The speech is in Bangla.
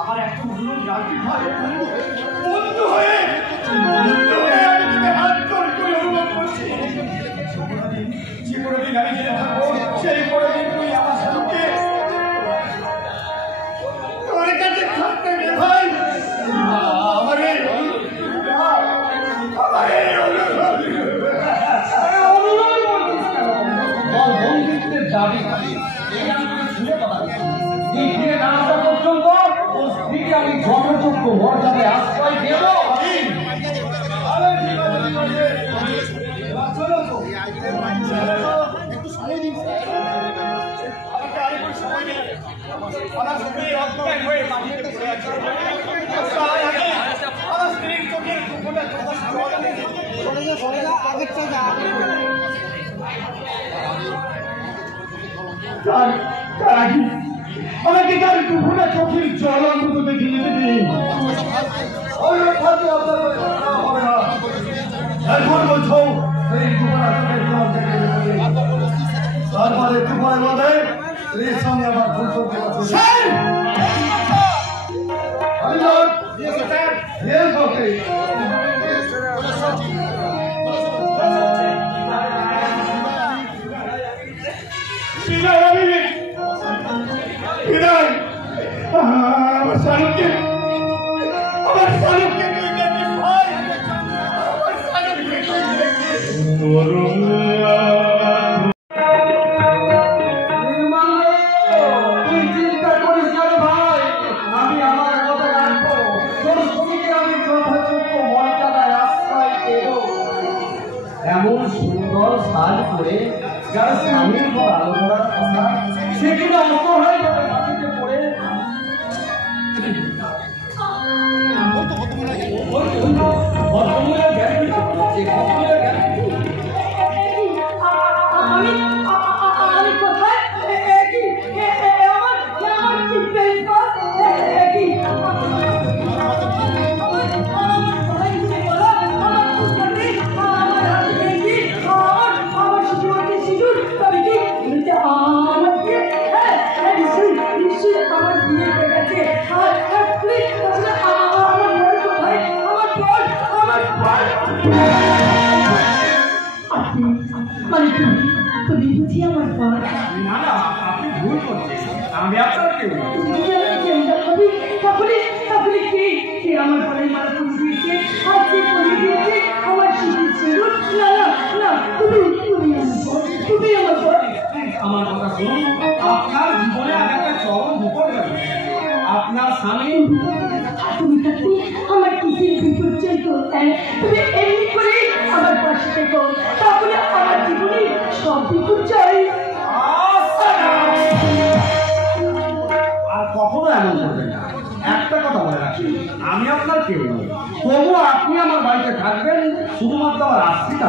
আমার একটু যাবি শুনে কথা এই ফিরে না আসা পর্যন্ত ওর স্ত্রীকে আমি যথাযোগ্য মর্যাদায় আশ্রয় দেব। আমাকে তার দুপুরে চোখের জল অন্তত দেখিয়ে দেবে। এখন বলছো তারপরে দুপুরের মধ্যে স্ত্রীর সঙ্গে আমার ভুল করতে আমার শাহরুখকে তুই চিন্তা করিস না ভাই, আমি আমার কথা রাখবো। তোর স্ত্রীকে আমি যথাযোগ্য মর্যাদায় আশ্রয় দেব। এমন সুন্দর সাজ করে যারা স্বামীর উপর আলোচনার কথা সেগুলো অসহায় ভাবে মাটিতে পড়ে আমি আপনার কেউ আমার কথা শুনুন, আপনার জীবনে আর একটা চরম বিপদ যাবে। আপনার স্বামী আমার কিসের বিপর্যয় করতে তুমি এমনি করে আমার পাশে থেকো, তাহলে আমার জীবনে সব বিপর্যয় আর কখনো এমন করবেন না। একটা কথা বলে রাখি, আমি আপনার কেউ নই, তবু আপনি আমার বাড়িতে থাকবেন শুধুমাত্র আমার আশ্রিত।